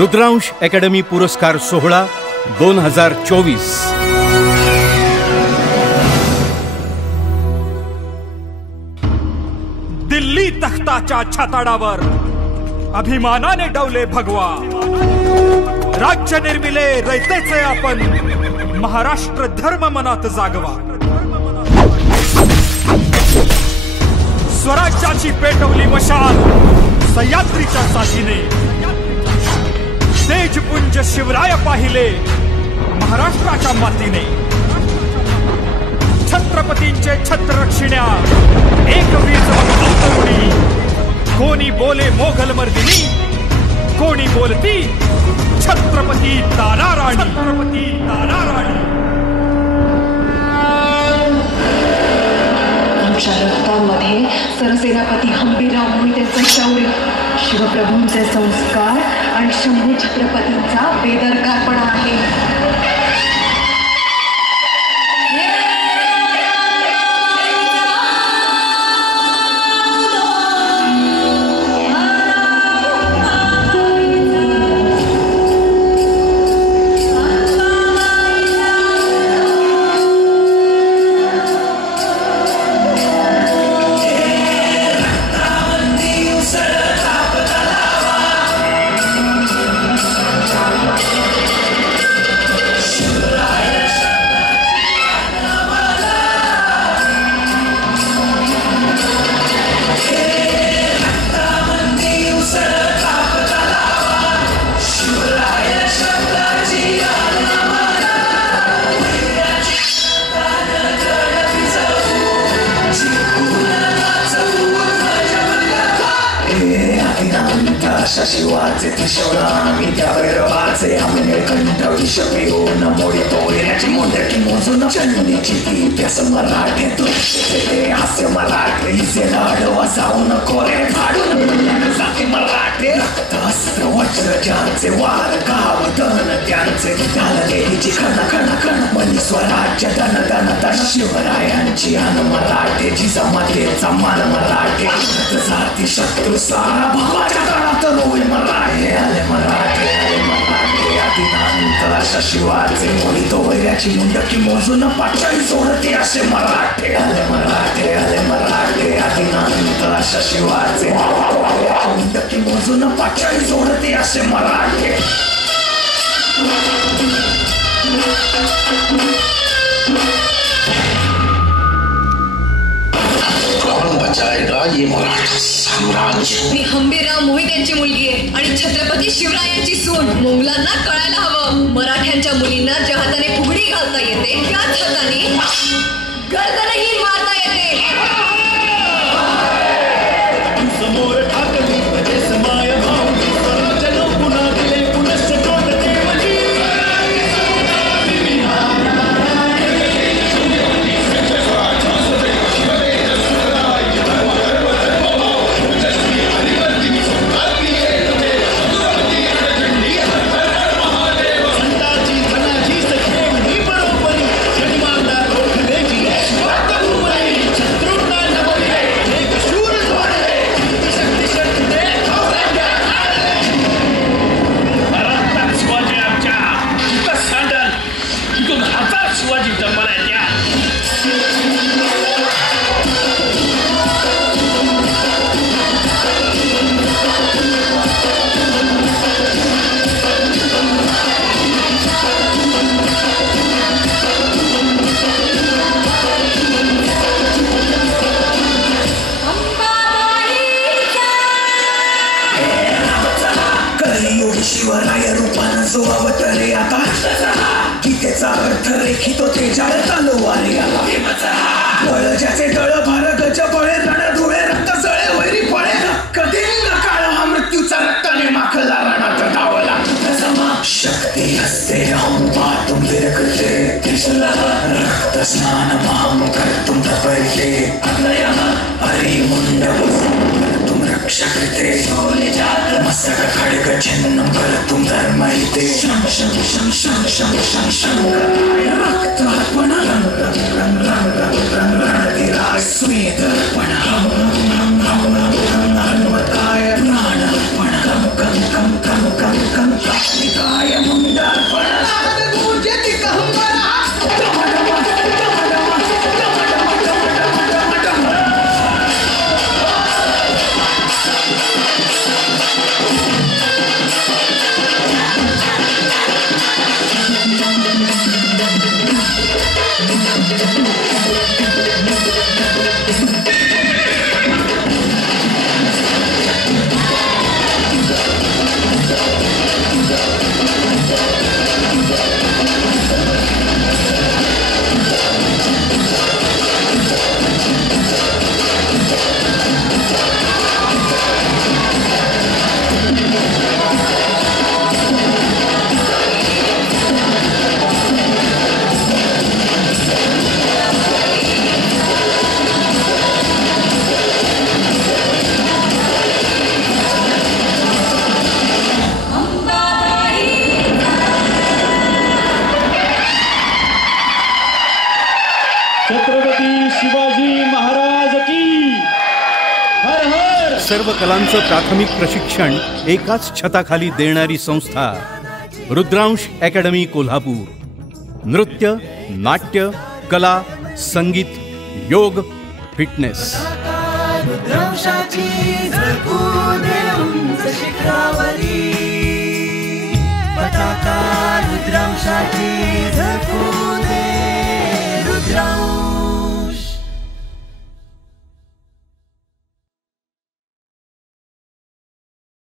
Rudransh academy पुरस्कार सोहळा 2024। दिल्ली तख्ताच्या छताडावर अभिमानाने डवले भगवा, राज्य निर्मिले रयतेचे आपण, महाराष्ट्र धर्म मनात जागवा। स्वराज्याची पेटवली मशाल सह्याद्रीच्या साथीने, तेजपुंज शिवराय पाहिले महाराष्ट्राच्या मातीने। छत्रपतींचे छत्र रक्षिण्या एक वीज तरुणी, कोणी बोले मोघल मर्दिनी, कोणी बोलती छत्रपती तारा राणी। छत्रपती तारा राणी। आमच्या रक्तामध्ये सरसेनापती हंबीरराव मोहितेंचं शौर्य, शिवप्रभूंचे संस्कार आणि शंभू छत्रपतींचा बेदरकारपणा आहे। शिवाचे त्रिशूळामी त्या भैरवाचे आम्ही निळकंठ विष पिऊन मोडी पोळ्याची मोंडकी मोजून चंडीची ती प्यास मराठीतून ते हास्य मराठीचे लाड वसावून कोरे फाडून जाती मराठी अस्त्र वज्र ज्यांचे वार गाव धन त्यांचे देवीची खण खण खण मनी स्वराज्य धन धन धन शिवरायांची अन मराठीची जमातीचा मान मराठी जाती शत्रू सारा भावाच्या तळात रोई मराठी आले मराठी आले मराठी आदिनांत अशा शिवाचे मोडी वैऱ्याची मुंडकी मोजून पाचाळी सोडते असे मराठी आले मराठी आले मराठी आदिनांत अशा शिवाचे मुंडकी मोजून पाचाळी सोडते असे मराठी। कौन बचाएगा ये मराठा साम्राज्य? मी हंबीरराव मोहितेंची मुलगी आहे आणि छत्रपती शिवरायांची सून। मुलांना कळायला हवं, मराठ्यांच्या मुलींना ज्या हाताने फुगडी घालता येते त्याच हाताने गर्दनही मारता येते। समोर ठाकली म्हणजे समाय भाव, स्वराज्याला पुन्हा दिले पुनश्च तोड देवजी। संताची धनाची सखेण ही बरोबरी, जन्मांना रोखण्याची वाटभूमरी। शत्रूंना नवले एक शूर धोरणे, शक्ती शक्तीने थोरांच्या आले। भारतात शिवाजी आमच्या इथं सांडल, इथून हजार शिवाजी जन्माला द्या। कलियुगी शिवराय रूपानं जो अवतरे आता, गीतेचा अर्थ रेखितो तेजाळ तलवारी आला। बळ ज्याचे दळ भार गज बळे रण धुळे रक्त जळे वैरी पळे, कधी काळ हा मृत्यूचा रक्ताने माखला रणात डावला। शक्ती असते अहंपा तुम विरकते, त्रिशूला रक्त स्नान माम कर्तुम तपयते, अरे मुंड तुम रक्षा करते, मस्तक खड्ग छिन्न कर्तुम धर्मयते। शं शं शं शं शं शं शं रक्त अर्पण रंग रंग रंग रंग रंग रणधीराय स्वेद अर्पण रंग रंग रंग रंग रंग हनुमताय प्राण अर्पण कम कम कम कम कम कम कम। सर्व कलांचं प्राथमिक प्रशिक्षण एकाच छताखाली देणारी संस्था रुद्रांश अकॅडमी कोल्हापूर. नृत्य, नाट्य, कला, संगीत, योग, फिटनेस. रुद्रांशाची झळकू दे उंच शिखरावरी.